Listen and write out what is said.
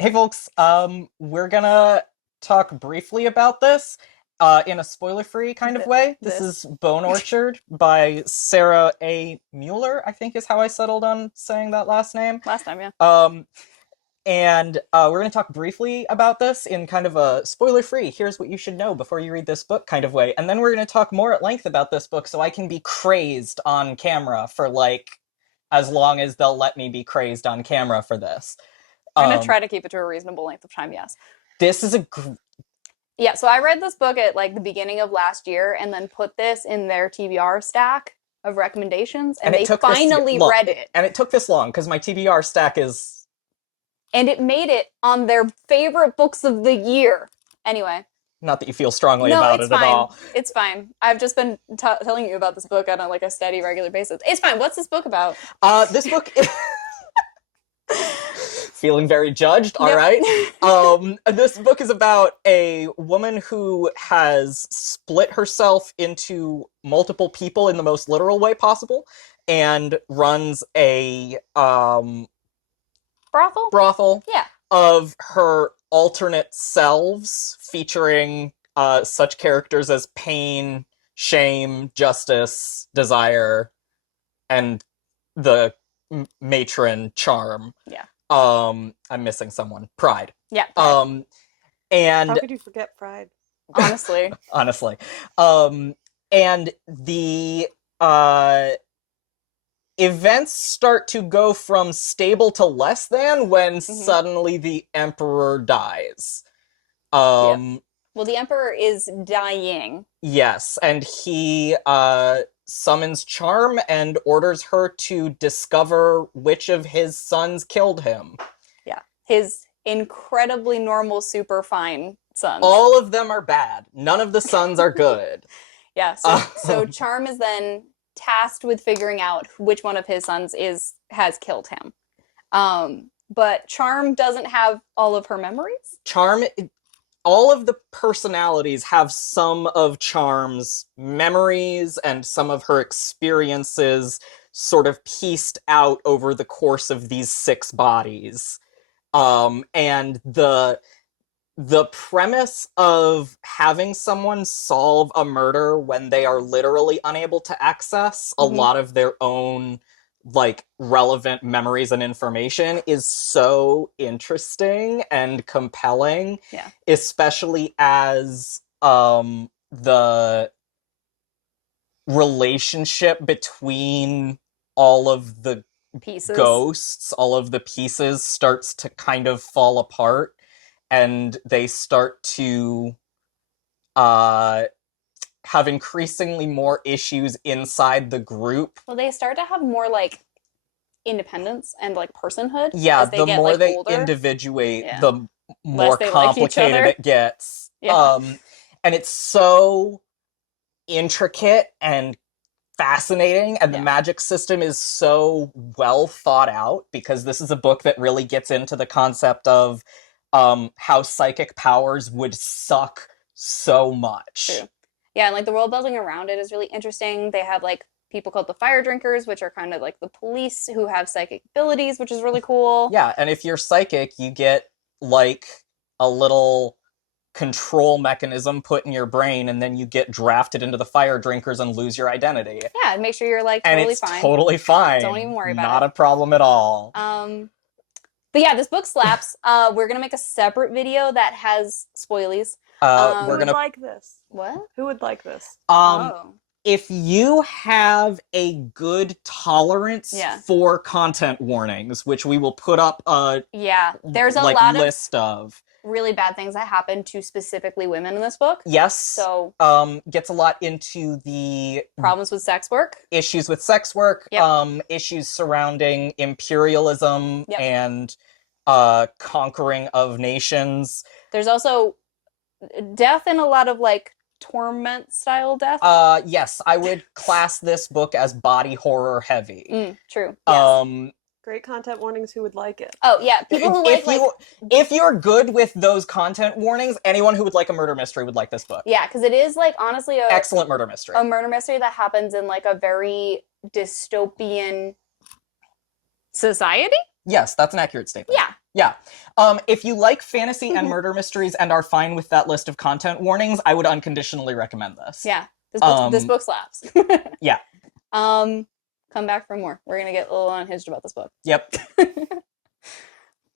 Hey folks, we're gonna talk briefly about this in a spoiler-free kind of way. This This. is Bone Orchard by Sara A. Mueller, I think is how I settled on saying that last name. Last time, yeah. Um, and we're gonna talk briefly about this in kind of a spoiler-free, here's what you should know before you read this book kind of way. And then we're gonna talk more at length about this book so I can be crazed on camera for like as long as they'll let me be crazed on camera for this. I'm gonna Um, try to keep it to a reasonable length of time, yes. this is a Yeah, so I read this book at like the beginning of last year and then put this in their TBR stack of recommendations, and And it they took finally read it. And it took this long because my TBR stack is And it made it on their favorite books of the year. Anyway, not that you feel strongly no, about it's it at fine. all. It's fine. I've just been telling you about this book on a steady, regular basis. It's fine. What's this book about? This book is feeling very judged. All Yep. right. This book is about a woman who has split herself into multiple people in the most literal way possible, and runs a Brothel? brothel Yeah. of her alternate selves, featuring such characters as pain, shame, justice, desire, and the matron charm. Yeah. I'm missing someone. Pride. Yeah. And How could you forget Pride? Honestly. honestly. And the events start to go from stable to less than when suddenly the emperor dies. Well, the emperor is dying. Yes, and he summons Charm and orders her to discover which of his sons killed him. Yeah. His incredibly normal, super fine sons. All of them are bad. None of the sons are good. Yeah. So Charm is then tasked with figuring out which one of his sons has killed him. But Charm doesn't have all of her memories. Charm, all of the personalities have some of Charm's memories and some of her experiences sort of pieced out over the course of these 6 bodies. And the premise of having someone solve a murder when they are literally unable to access a lot of their own like relevant memories and information is so interesting and compelling. Yeah. Especially as the relationship between all of the Pieces. ghosts, all of the pieces starts to kind of fall apart, and they start to have increasingly more issues inside the group. Well, they start to have more like independence and like personhood. Yeah, as they the get, more like, they older. individuate, Yeah. the more Less they like each complicated other. it gets. Yeah. And it's so intricate and fascinating, and the Yeah. magic system is so well thought out, because this is a book that really gets into the concept of how psychic powers would suck so much. True. Yeah, and like the world building around it is really interesting. They have like people called the fire drinkers, which are kind of like the police who have psychic abilities, which is really cool. Yeah, and if you're psychic, you get like a little control mechanism put in your brain, and then you get drafted into the fire drinkers and lose your identity. Yeah, and make sure you're like And totally it's fine. totally fine. Don't even worry about Not it. a problem at all. But yeah, this book slaps. We're gonna make a separate video that has spoilies. We're Who would gonna like this? What? Who would like this? Oh. if you have a good tolerance Yeah. for content warnings, which we will put up a Yeah, there's a like lot of list of. really bad things that happen to specifically women in this book. Yes. So gets a lot into the problems with sex work. issues with sex work, Yep. issues surrounding imperialism Yep. and conquering of nations. There's also death and a lot of like torment style death. Yes, I would class this book as body horror heavy. True. Yes. Great content warnings. Who would like it? Oh yeah, people who if you're good with those content warnings, anyone who would like a murder mystery would like this book. Yeah, because it is like honestly Excellent murder mystery. a murder mystery that happens in like a very dystopian society. Yes, that's an accurate statement. Yeah, Yeah. If you like fantasy and murder mysteries and are fine with that list of content warnings, I would unconditionally recommend this. Yeah, this Um, book slaps. Yeah. Come back for more. We're gonna get a little unhinged about this book. Yep.